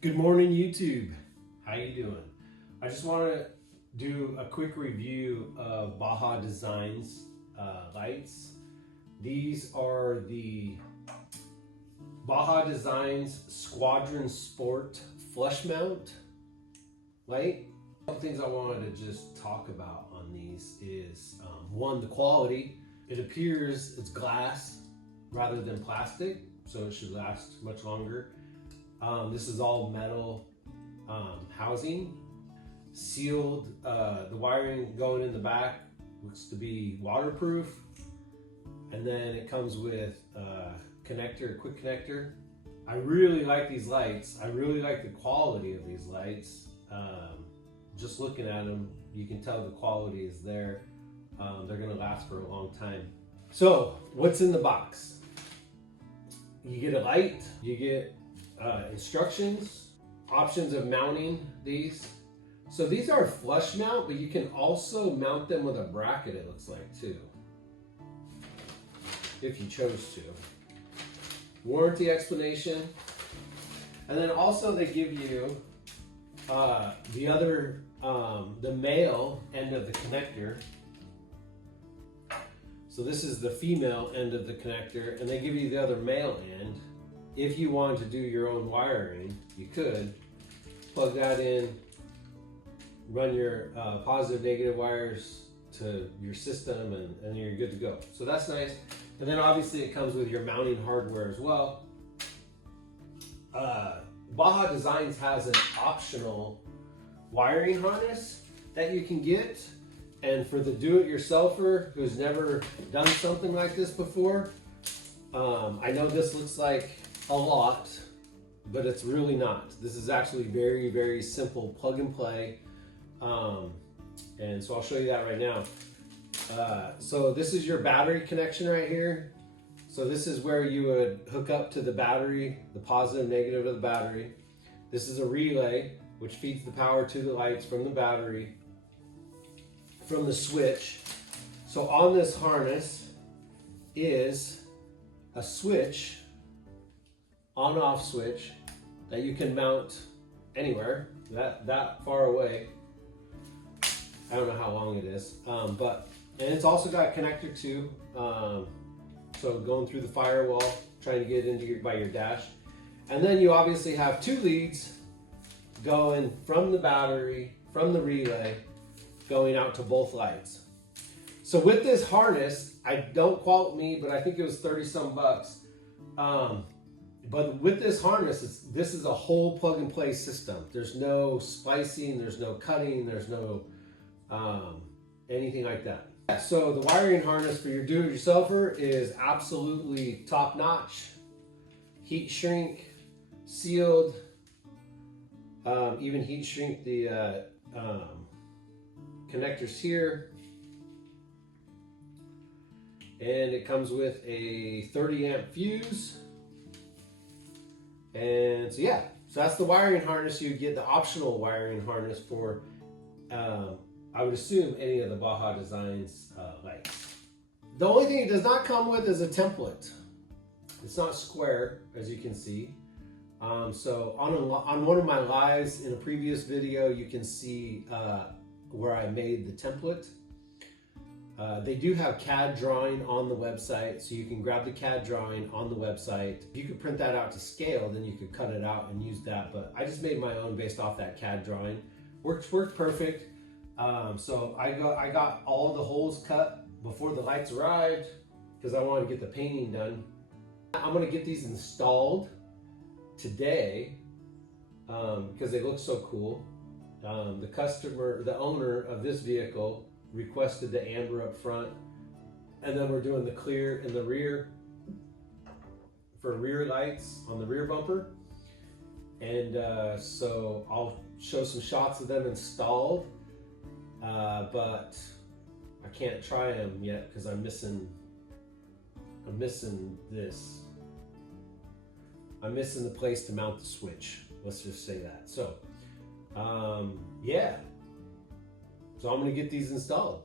Good morning, YouTube. How you doing? I just want to do a quick review of Baja Designs lights. These are the Baja Designs Squadron Sport Flush Mount light. A couple things I wanted to just talk about on these is one, the quality. It appears it's glass rather than plastic, so it should last much longer. This is all metal housing, sealed. The wiring going in the back looks to be waterproof, and then it comes with a connector, quick connector. I really like these lights. I really like the quality of these lights. Just looking at them, you can tell the quality is there. They're gonna last for a long time. So what's in the box? You get a light, you get instructions, options of mounting these. So these are flush mount, but you can also mount them with a bracket, it looks like, too, if you chose to. Warranty explanation. And then also they give you the male end of the connector. So this is the female end of the connector, and they give you the other male end. If you wanted to do your own wiring, you could plug that in, run your positive, negative wires to your system, and you're good to go. So that's nice. And then obviously it comes with your mounting hardware as well. Baja Designs has an optional wiring harness that you can get. And for the do-it-yourselfer who's never done something like this before, I know this looks like a lot, but it's really not. This is actually very, very simple plug and play. And so I'll show you that right now. So this is your battery connection right here. So this is where you would hook up to the battery, the positive, negative of the battery. This is a relay, which feeds the power to the lights from the battery, from the switch. So on this harness is a switch, on-off switch, that you can mount anywhere, that far away. I don't know how long it is, and it's also got a connector too. So going through the firewall, trying to get into by your dash. And then you obviously have two leads going from the battery, from the relay, going out to both lights. So with this harness, don't quote me, but I think it was 30 some bucks. But with this harness, this is a whole plug and play system. There's no splicing, there's no cutting, there's no anything like that. So the wiring harness for your do-it-yourselfer is absolutely top notch. Heat shrink, sealed, even heat shrink the connectors here. And it comes with a 30 amp fuse. And so yeah, so that's the wiring harness. You get the optional wiring harness for, I would assume, any of the Baja Designs lights. The only thing it does not come with is a template. It's not square, as you can see. So on one of my lives in a previous video, you can see where I made the template. They do have CAD drawing on the website, so you can grab the CAD drawing on the website. If you could print that out to scale, then you could cut it out and use that, but I just made my own based off that CAD drawing. Worked perfect. So I got all the holes cut before the lights arrived because I wanted to get the painting done. I'm gonna get these installed today because they look so cool. The owner of this vehicle requested the amber up front, and then we're doing the clear in the rear for rear lights on the rear bumper. And so I'll show some shots of them installed, but I can't try them yet because I'm missing this. I'm missing the place to mount the switch. Let's just say that. So yeah. So I'm gonna get these installed.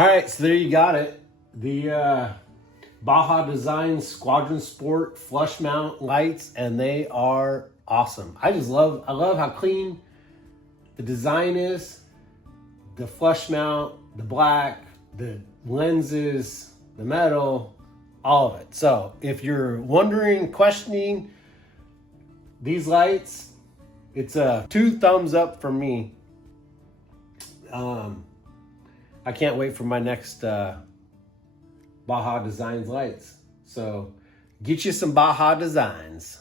All right, so there you got it. The Baja Design Squadron Sport flush mount lights, and they are awesome. I love how clean the design is. The flush mount, the black, the lenses, the metal, all of it. So if you're wondering, questioning these lights, it's a 2 thumbs up from me. I can't wait for my next Baja Designs lights. So get you some Baja Designs.